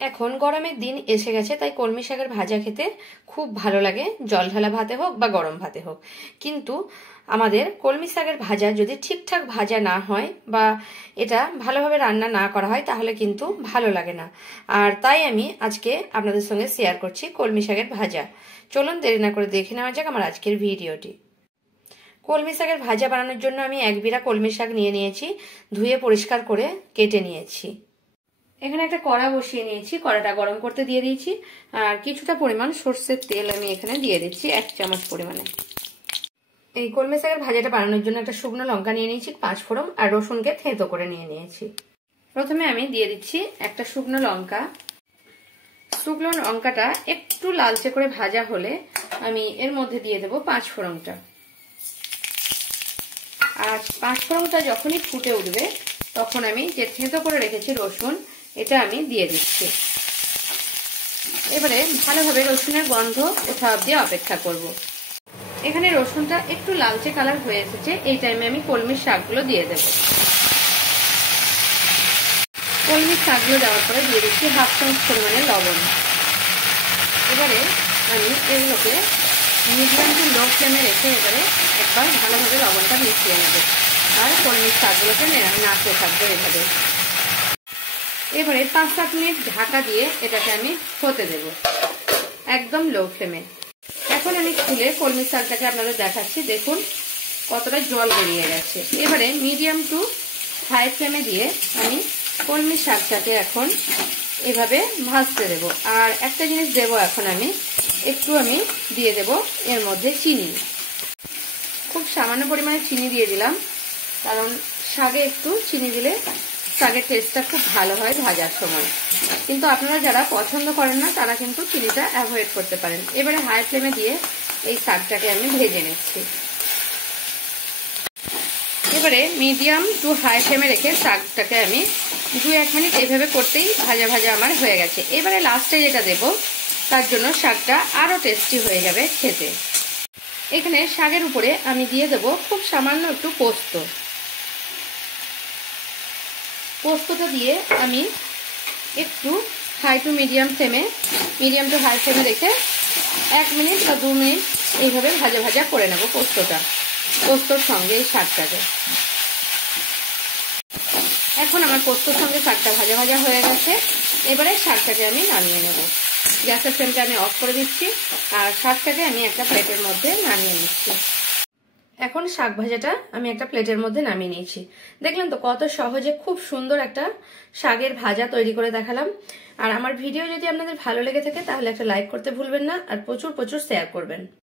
এখন গরমের দিন এসে গেছে, তাই কলমি শাকের ভাজা খেতে খুব ভালো লাগে, জল ঢালা ভাতে হোক বা গরম ভাতে হোক। কিন্তু আমাদের কলমি শাকের ভাজা যদি ঠিকঠাক ভাজা না হয় বা এটা ভালোভাবে রান্না না করা হয় তাহলে কিন্তু ভালো লাগে না। আর তাই আমি আজকে আপনাদের সঙ্গে শেয়ার করছি কলমি শাকের ভাজা। চলুন দেরি না করে দেখে নেওয়া যাক আমার আজকের ভিডিওটি। কলমি শাকের ভাজা বানানোর জন্য আমি 1 বিঘা কলমি শাক নিয়ে নিয়েছি, ধুয়ে পরিষ্কার করে কেটে নিয়েছি। এখানে একটা কড়া বসিয়ে নিয়েছি, কড়াটা গরম করতে দিয়ে দিয়েছি আর কিছুটা পরিমাণ সর্ষের তেল আমি এখানে দিয়ে দিচ্ছি 1 চামচ পরিমাণে। এই কলমি শাকের ভাজাটা বানানোর জন্য একটা শুকনো লঙ্কা নিয়ে নিয়েছি 5 ফোড়ন আর রসুনকে থেঁতো করে নিয়ে নিয়েছি। প্রথমে আমি দিয়ে দিচ্ছি একটা শুকনো লঙ্কা। শুকনো লঙ্কাটা একটু লালচে করে ভাজা হলে আমি এর মধ্যে দিয়ে দেবো 5 ফোড়নটা। আর 5 ফোড়নটা যখনই ফুটে উঠবে তখন আমি যে থেঁতো করে রেখেছি রসুন, এটা আমি দিয়ে দিচ্ছি। এবারে ভালোভাবে রসুনের গন্ধ ওঠা অবধি অপেক্ষা করব। এখানে রসুনটা একটু লালচে কালার হয়ে এসেছে, এই টাইমে আমি কলমির শাকগুলো দিয়ে দেব। কলমির শাকগুলো দেওয়ার পরে দিয়ে দিচ্ছি 1/2 চামচ পরিমাণে লবণ। এবারে আমি এগুলোকে মিডিয়াম টু লো ফ্লেমে রেখে এবারে একবার ভালোভাবে লবণটা মিশিয়ে নেব আর কলমির শাকগুলোকে নাড়তে থাকবো এভাবে। এবারে 5-7 মিনিট ঢাকা দিয়ে এটাকে আমি হতে দেব একদম লো ফ্লেমে। এখন আমি খুলে কলমি শাকটাকে আপনাদের দেখাচ্ছি, দেখুন কতটা জল বেরিয়ে গেছে। এবারে মিডিয়াম টু হাই ফ্লেমে দিয়ে আমি কলমি শাকটাকে এখন এভাবে ভাজতে দেব। আর একটা জিনিস দেব এখন আমি দিয়ে দেব এর মধ্যে চিনি। খুব সামান্য পরিমাণে চিনি দিয়ে দিলাম, কারণ শাকে একটু চিনি দিলে শাকের টেস্টটা খুব ভালো হয় ভাজার সময়। কিন্তু আপনারা যারা পছন্দ করেন না তারা কিন্তু চিনিটা অ্যাভয়েড করতে পারেন। এবারে হাই ফ্লেমে দিয়ে এই শাকটাকে আমি ভেজে নিচ্ছি। এবারে মিডিয়াম টু হাই ফ্লেমে রেখে শাকটাকে আমি 2-1 মিনিট এইভাবে করতেই ভাজা ভাজা আমার হয়ে গেছে। এবারে লাস্টে যেটা দেব তার জন্য শাকটা আরো টেস্টি হয়ে যাবে খেতে। এখানে শাকের উপরে আমি দিয়ে দেব খুব সামান্য একটু পোস্ত। পোস্তটা দিয়ে আমি একটু মিডিয়াম টু হাই ফ্লেমে রেখে 1 মিনিট বা 2 মিনিট এইভাবে ভাজা ভাজা করে নেব পোস্তর সঙ্গে এই শাকটাকে। এখন আমার পোস্তর সঙ্গে শাকটা ভাজা ভাজা হয়ে গেছে। এবারে শাকটাকে আমি নামিয়ে নেব। গ্যাসের ফ্লেমটা আমি অফ করে দিচ্ছি আর শাকটাকে আমি একটা প্লেটের মধ্যে নামিয়ে নিচ্ছি। এখন শাক ভাজাটা আমি একটা প্লেটের মধ্যে নামিয়ে নিয়েছি। দেখলেন তো কত সহজে খুব সুন্দর একটা শাকের ভাজা তৈরি করে দেখালাম। আর আমার ভিডিও যদি আপনাদের ভালো লেগে থাকে তাহলে একটা লাইক করতে ভুলবেন না আর প্রচুর শেয়ার করবেন।